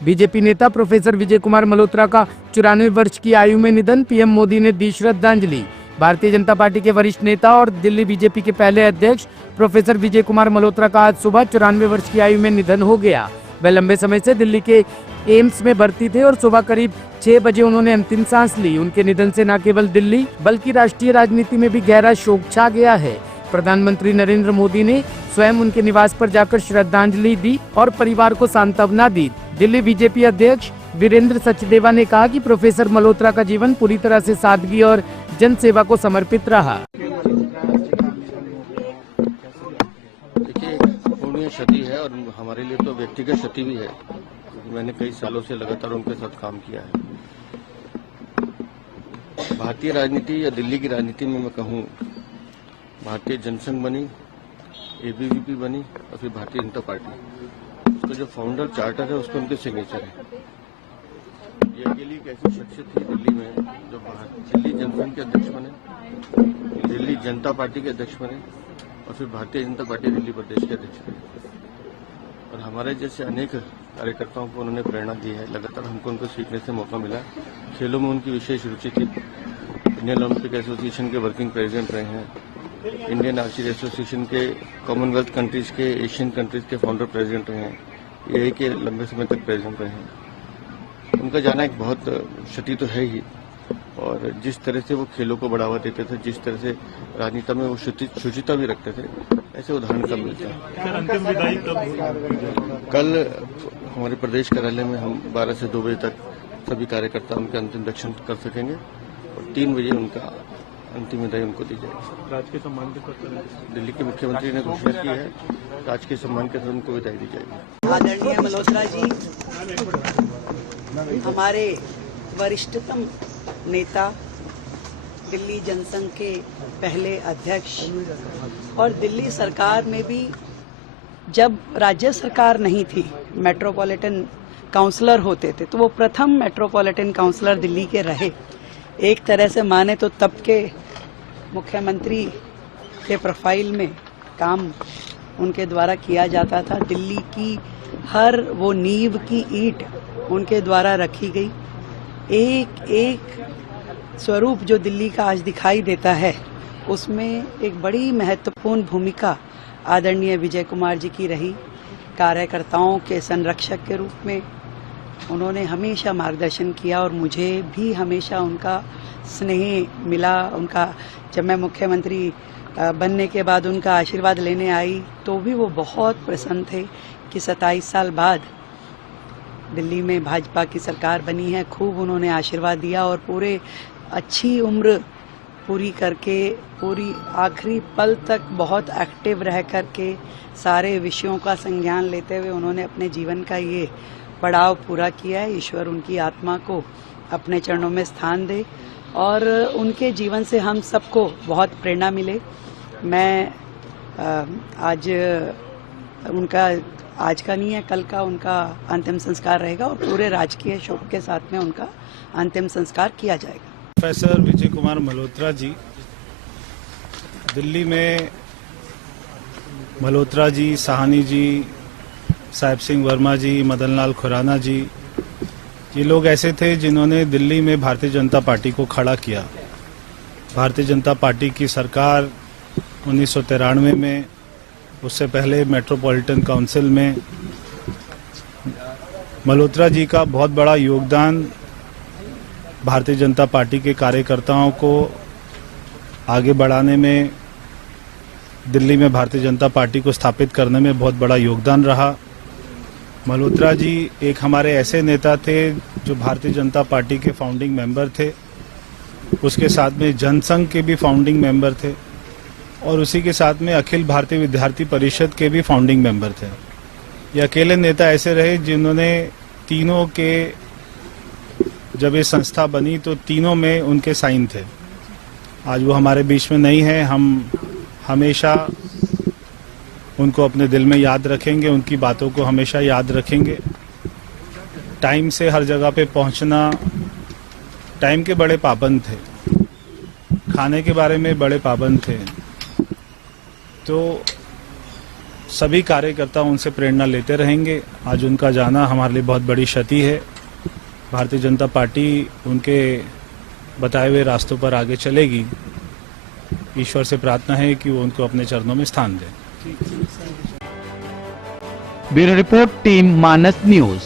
BJP नेता professor Vijay Kumar Malhotra का 94 वर्ष की आयु में निधन, पीएम मोदी ने दी श्रद्धांजलि। भारतीय जनता पार्टी के वरिष्ठ नेता और दिल्ली बीजेपी के पहले अध्यक्ष प्रोफेसर विजय कुमार मल्होत्रा का आज सुबह 94 वर्ष की आयु में निधन हो गया। वे लंबे समय से दिल्ली के एम्स में भर्ती थे और सुबह करीब 6 बजे उन्होंने अंतिम सांस ली। उनके निधन से न केवल दिल्ली बल्कि राष्ट्रीय राजनीति में भी गहरा शोक छा गया है। प्रधानमंत्री नरेंद्र मोदी ने स्वयं उनके निवास पर जाकर श्रद्धांजलि दी और परिवार को सांत्वना दी। दिल्ली बीजेपी अध्यक्ष वीरेंद्र सचदेवा ने कहा कि प्रोफेसर मल्होत्रा का जीवन पूरी तरह से सादगी और जन सेवा को समर्पित रहा। देखिए, पूर्णीय क्षति है और हमारे लिए तो व्यक्तिगत क्षति भी है। मैंने कई सालों से लगातार उनके साथ काम किया है। भारतीय राजनीति या दिल्ली की राजनीति में मैं कहूँ, भारतीय जनसंघ बनी, एबीवीपी बनी और फिर भारतीय जनता पार्टी। उसका जो फाउंडर चार्टर है उस पर उनके सिग्नेचर है। ये अकेली एक ऐसी शख्सियत थी दिल्ली में जो दिल्ली जनसंघ के अध्यक्ष बने, दिल्ली जनता पार्टी के अध्यक्ष बने और फिर भारतीय जनता पार्टी दिल्ली प्रदेश के अध्यक्ष बने। और हमारे जैसे अनेक कार्यकर्ताओं को उन्होंने प्रेरणा दी है। लगातार हमको उनको सीखने से मौका मिला। खेलों में उनकी विशेष रुचि थी। इंडियन ओलंपिक एसोसिएशन के वर्किंग प्रेसिडेंट रहे हैं। इंडियन आर्चरी एसोसिएशन के कॉमनवेल्थ कंट्रीज के एशियन कंट्रीज के फाउंडर प्रेसिडेंट रहे हैं। एआई के लंबे समय तक प्रेसिडेंट रहे हैं। उनका जाना एक बहुत क्षति तो है ही, और जिस तरह से वो खेलों को बढ़ावा देते थे, जिस तरह से राजनीति में वो शुचिता भी रखते थे, ऐसे उदाहरण कब मिलता है। अंतिम विदाई कब? कल हमारे प्रदेश कार्यालय में हम 12 से 2 बजे तक सभी कार्यकर्ता उनके अंतिम दर्शन कर सकेंगे और 3 बजे उनका अंतिम विदाई उनको दी जाएगी। राजकीय सम्मान के साथ दिल्ली के मुख्यमंत्री ने घोषणा की है, राजकीय सम्मान के साथ उनको विदाई दी जाएगी। आदरणीय मल्होत्रा जी हमारे वरिष्ठतम नेता, दिल्ली जनसंघ के पहले अध्यक्ष, और दिल्ली सरकार में भी जब राज्य सरकार नहीं थी, मेट्रोपॉलिटन काउंसलर होते थे, तो वो प्रथम मेट्रोपॉलिटन काउंसलर दिल्ली के रहे। एक तरह से माने तो तब के मुख्यमंत्री के प्रोफाइल में काम उनके द्वारा किया जाता था। दिल्ली की हर वो नींव की ईंट उनके द्वारा रखी गई। एक एक स्वरूप जो दिल्ली का आज दिखाई देता है, उसमें एक बड़ी महत्वपूर्ण भूमिका आदरणीय विजय कुमार जी की रही। कार्यकर्ताओं के संरक्षक के रूप में उन्होंने हमेशा मार्गदर्शन किया और मुझे भी हमेशा उनका स्नेह मिला। उनका जब मैं मुख्यमंत्री बनने के बाद उनका आशीर्वाद लेने आई तो भी वो बहुत प्रसन्न थे कि 27 साल बाद दिल्ली में भाजपा की सरकार बनी है। खूब उन्होंने आशीर्वाद दिया और पूरे अच्छी उम्र पूरी करके, पूरी आखिरी पल तक बहुत एक्टिव रह करके सारे विषयों का संज्ञान लेते हुए उन्होंने अपने जीवन का ये पड़ाव पूरा किया है। ईश्वर उनकी आत्मा को अपने चरणों में स्थान दे और उनके जीवन से हम सबको बहुत प्रेरणा मिले। मैं आज उनका, आज का नहीं है, कल का उनका अंतिम संस्कार रहेगा और पूरे राजकीय शोक के साथ में उनका अंतिम संस्कार किया जाएगा। प्रोफेसर विजय कुमार मल्होत्रा जी, दिल्ली में मल्होत्रा जी, साहनी जी, साहिब सिंह वर्मा जी, मदन लाल खुराना जी, ये लोग ऐसे थे जिन्होंने दिल्ली में भारतीय जनता पार्टी को खड़ा किया। भारतीय जनता पार्टी की सरकार 1993 में, उससे पहले मेट्रोपॉलिटन काउंसिल में मल्होत्रा जी का बहुत बड़ा योगदान भारतीय जनता पार्टी के कार्यकर्ताओं को आगे बढ़ाने में, दिल्ली में भारतीय जनता पार्टी को स्थापित करने में बहुत बड़ा योगदान रहा। मल्होत्रा जी एक हमारे ऐसे नेता थे जो भारतीय जनता पार्टी के फाउंडिंग मेंबर थे, उसके साथ में जनसंघ के भी फाउंडिंग मेंबर थे और उसी के साथ में अखिल भारतीय विद्यार्थी परिषद के भी फाउंडिंग मेंबर थे। ये अकेले नेता ऐसे रहे जिन्होंने तीनों के, जब ये संस्था बनी तो तीनों में उनके साइन थे। आज वो हमारे बीच में नहीं है। हम हमेशा उनको अपने दिल में याद रखेंगे, उनकी बातों को हमेशा याद रखेंगे। टाइम से हर जगह पे पहुंचना, टाइम के बड़े पाबंद थे, खाने के बारे में बड़े पाबंद थे। तो सभी कार्यकर्ता उनसे प्रेरणा लेते रहेंगे। आज उनका जाना हमारे लिए बहुत बड़ी क्षति है। भारतीय जनता पार्टी उनके बताए हुए रास्तों पर आगे चलेगी। ईश्वर से प्रार्थना है कि वो उनको अपने चरणों में स्थान दें। ब्यूरो रिपोर्ट, टीम मानस न्यूज।